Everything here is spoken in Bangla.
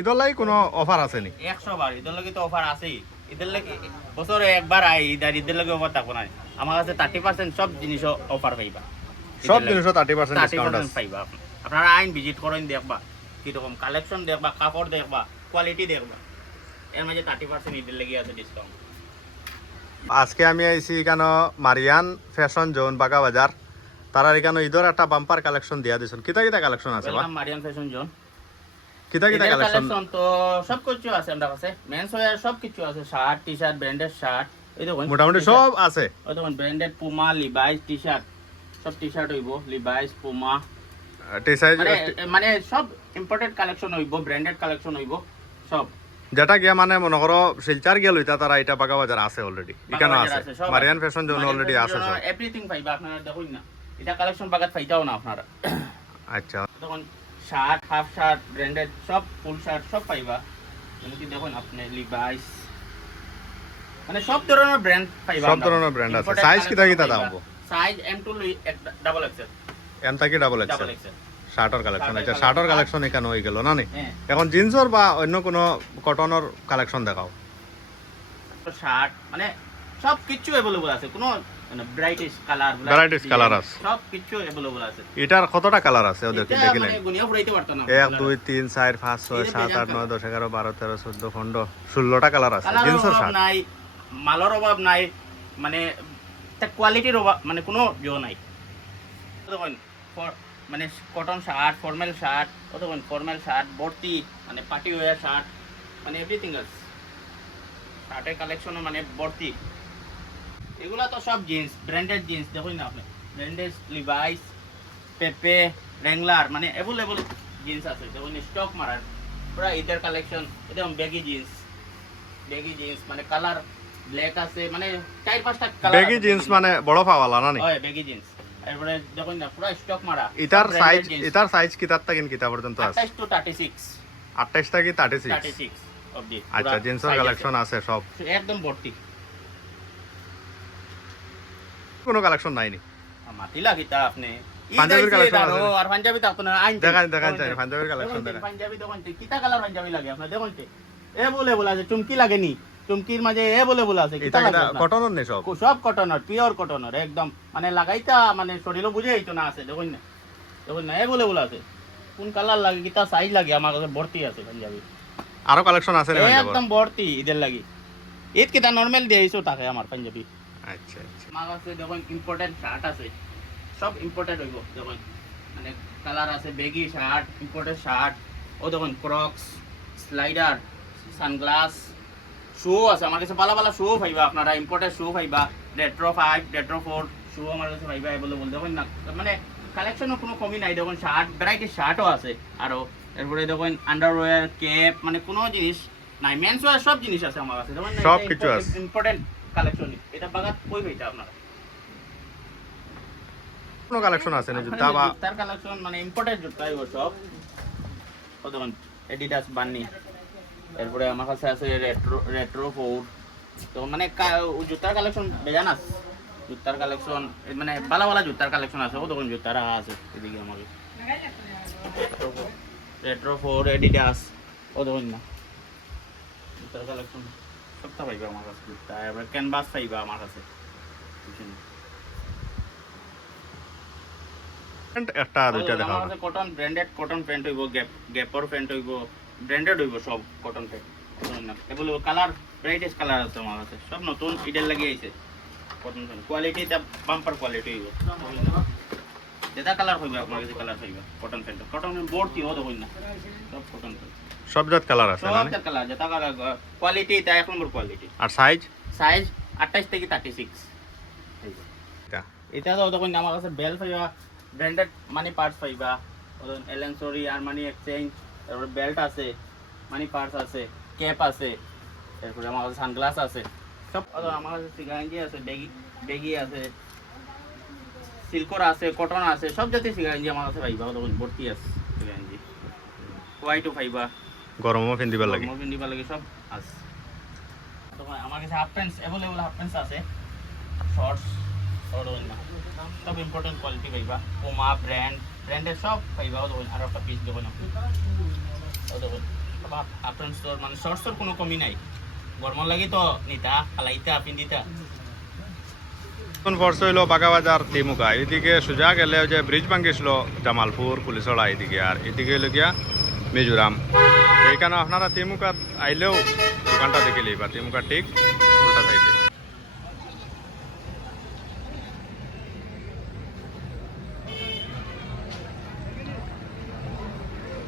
ঈদের লাগি কোনো অফার আছে নি? 100 বার ঈদের লাগি তো অফার আছেই। ঈদের লাগি বছরে একবার আই ঈদ আর ঈদের লাগি অফার থাকবো না। আমার কাছে 30% সব জিনিস অফার পাইবা। সব জিনিসও 30% ডিসকাউন্ট 30% আছে। পাইবা। আপনারা আইন ভিজিট করেন দেখবা কিরকম কালেকশন দেখবা, কাপড় দেখবা, কোয়ালিটি দেখবা। এর মাঝে 30% ঈদের লাগি আছে ডিসকাউন্ট। আজকে আমি আইছি এখানে মারিয়ান ফ্যাশন জোন বাগা বাজার। তারা এখানে ঈদের একটা বাম্পার কালেকশন দিয়া দিছেন। কিতা কিতা কালেকশন আছে বা? Welcome Marian fashion zone. কিতা কিতা ঈদের কালেকশন? কালেকশন তো সব কিছু আছে আমাদের কাছে। মেন্স ওয়্যার সব কিছু আছে, শার্ট, টি-শার্ট, ব্র্যান্ডেড শার্ট। এই দেখুন মোটামুটি সব আছে। ওই দেখুন ব্র্যান্ডেড পুমা, লিভাইস টি-শার্ট। সব টি-শার্ট হইব, লিভাইস, পুমা। টি সাইজ মানে সব ইম্পোর্টেড কালেকশন হইব, ব্র্যান্ডেড কালেকশন হইব সব। যেটা গিয়া মানে মনে করো শিলচার গেল ইতা তারা এটা বাগা বাজার আছে অলরেডি। এখানে আছে মারিয়ান ফ্যাশন জোন অলরেডি আছে সব। এভরিথিং পাইবা আপনারা দেখুন না। এটা কালেকশন বাগাত পাইতাও না আপনারা। আচ্ছা দেখুন শার্ট, হাফ শার্ট, ব্র্যান্ডেড সব, ফুল শার্ট সব পাইবা। এমনকি দেখুন আপনি লিভাইস, মানে সব ধরনের ব্র্যান্ড পাইবা। সব ধরনের ব্র্যান্ড আছে। সাইজ কিতা কিতা দাম? Size M2 double XL. M থেকে ডাবল ডাবল এক্সেল এক্সেল। শার্টের কালেকশন। আচ্ছা শার্টের কালেকশন এখানে হয়ে গেল না নি? হ্যাঁ। এখন জিন্সর বা অন্য কোনো কটনের কালেকশন দেখাও। শার্ট মানে সব কিছু अवेलेबल আছে, কোনো মানে ব্রাইটিশ কালার, Varieties colour আছে। সব কিছু अवेलेबल আছে। এটার কতটা কালার আছে ওদের এটা দেখিলেন? মানে গুনিয়া ফুরাইতে পারতো না। 1 2 3 4 5 6 7 8 9 10 11 12 13 14 15 16টা কালার আছে জিন্সের শার্ট। নাই, মালের অভাব নাই, মানে কোয়ালিটির অভাব, মানে কোনো জো নাই। দেখুন মানে কটন শার্ট, ফর্মাল শার্ট, দেখুন ফর্মাল শার্ট ভর্তি, মানে পার্টি ওয়্যার শার্ট, মানে এভরিথিং আছে। শার্টের কালেকশনও মানে ভর্তি। এগুলা তো সব জিন্স, ব্র্যান্ডেড জিন্স দেখুন না আপনি। ব্র্যান্ডেড লিভাইস, পেপে, রেংলার, মানে অ্যাভেলেবল জিন্স আছে। দেখুন স্টক মারার পুরা ঈদের কালেকশন। এটা বেগি জিন্স মানে কালার ব্ল্যাক আছে, মানে 4-5টা কালার। বেগি জিন্স মানে বড় পাওয়ালা না নি? হয় বেগি জিন্স। এরপরে দেখুন না পুরা স্টক মারা। এটার সাইজ কিতার থেকে কিতা পর্যন্ত আছে? 28 to 36। 28 থেকে 36। 36 অবধি। আচ্ছা জিন্সের কালেকশন আছে সব। একদম ভর্তি। কোনো কালেকশন নাই নি? মাতিলা কিতা আপনি? পাঞ্জাবির কালেকশন আছে? আর পাঞ্জাবি তো আপনার আইন দেখান চাই পাঞ্জাবির কালেকশন দেখান। পাঞ্জাবি দেখুন কিতা কালার পাঞ্জাবি লাগে আপনার দেখুন এ বলে আছে চুমকি লাগেনি, চুমকির মাঝে এ বলে আছে এটা কিতা লাগে কিতা আপনার? কটনের নে সব? সব কটনের, পিওর কটনের একদম, মানে লাগাইতা মানে শরীরও বুঝে হইতো না আছে। দেখুন না এ বলে আছে কোন কালার লাগে, কিতা সাইজ লাগে, আমার কাছে ভর্তি আছে পাঞ্জাবি। আরো কালেকশন আছে নি পাঞ্জাবির? একদম ভর্তি ঈদের লাগি। ঈদ কিতা নরমাল দিয়েছো থাকে আমার পাঞ্জাবি। আচ্ছা আচ্ছা। আমার কাছে দেখুন ইম্পোর্টেড শার্ট আছে, সব ইম্পোর্টেড হইব। দেখুন মানে কালার আছে, বেগি শার্ট, ইম্পোর্টেড শার্ট, ও দেখুন ক্রক্স, স্লাইডার, সানগ্লাস, শু আছে আমার কাছে। ভালো ভালো শু পাইবা আপনারা, ইম্পোর্টেড শু পাইবা। রেট্রো 5, রেট্রো 4 শু আমার কাছে পাইবা অ্যাভেলেবল। দেখুন না মানে কালেকশনও কোনো কমি নাই। দেখুন শার্ট, ভ্যারাইটি শার্টও আছে আরো। এরপরে দেখুন আন্ডারওয়্যার, ক্যাপ, মানে কোনো জিনিস নাই। মেন্স ওয়্যার সব জিনিস আছে আমার কাছে। দেখুন সব কিছু আছে। Important collection. এটা বাগাত কই পাইতা আপনারা? কোনো কালেকশন আছে না জুতা বা? জুতার কালেকশন মানে ইম্পোর্টেড জুতা এগুলো সব। ও দেখুন এডিডাস বান্নি। এরপরে আমার কাছে আছে রেট্রো 4। তো মানে জুতার কালেকশন বেজান আছে। জুতার কালেকশন মানে ভালো ভালো জুতার কালেকশন আছে। ও দেখুন জুতা রাখা আছে এদিকে আমার রেট্রো 4, এডিডাস। ও দেখুন না জুতার কালেকশন সবটা পাইবা আমার কাছে। জুতা এবার ক্যানভাস পাইবা আমার কাছে। একটা দুইটা দেখাও। আমার কাছে কটন, ব্র্যান্ডেড কটন প্যান্ট হইব, গ্যাপর প্যান্ট হইব, ব্র্যান্ডেড হইব সব কটন প্যান্ট। এগুলো কালার ভ্যারাইটিস কালার আছে আমার কাছে, সব নতুন ঈদের লাগি আইছে কটন প্যান্ট। কোয়ালিটি তা বাম্পার কোয়ালিটি হইব। যেটা কালার হইবে আপনার কাছে কালার হইবে কটন প্যান্ট। কটন ভর্তি হতো হই না, সব কটন প্যান্ট। সব জাত কালার আছে না? সব কালার যেটা কালার কোয়ালিটি তা এক নম্বর কোয়ালিটি। আর সাইজ? সাইজ 28 থেকে 36। এটা এটা তো দেখুন আমার কাছে বেল পাইবা, ব্র্যান্ডেড মানি পার্টস পাইবা। এলেন সরি, আরমানি এক্সচেঞ্জ, তারপরে বেল্ট আছে, মানি পার্টস আছে, ক্যাপ আছে, তারপরে আমার কাছে সানগ্লাস আছে সব। আমার কাছে সিগারেঞ্জি আছে, বেগি আছে, সিল্কর আছে, কটন আছে, সব জাতীয় সিগারেঞ্জি আমার কাছে পাইবা। দেখুন ভর্তি আছে সিগারেঞ্জি। হোয়াইটও পাইবা, গরমও পিন্ধিবার লাগে, গরমও পিন্ধিবার লাগে, সব আছে। তখন আমার কাছে half pants available, half pants আছে, শর্টস, সব ইম্পর্টেন্ট কোয়ালিটি পাইবা। পুমা ব্র্যান্ডের সব পাইবা। ও দেখুন আরো একটা পিস দেখুন আপনি। ও দেখুন অভাব আপনার স্টোর মানে শর্টসর কোনো কমি নাই গরম লাগি তো নিতা খালাইতা পিন্দিতা এখন পড়ছে হইলো বাগাবাজার তিমুকা এদিকে সোজা গেলে ওই যে ব্রিজ ভাঙ্গিছিল জামালপুর পুলিশড়া এদিকে আর এদিকে হইলো গিয়া মিজোরাম এইখানে আপনারা তিমুকা আইলেও দোকানটা দেখে লিবা তিমুকা ঠিক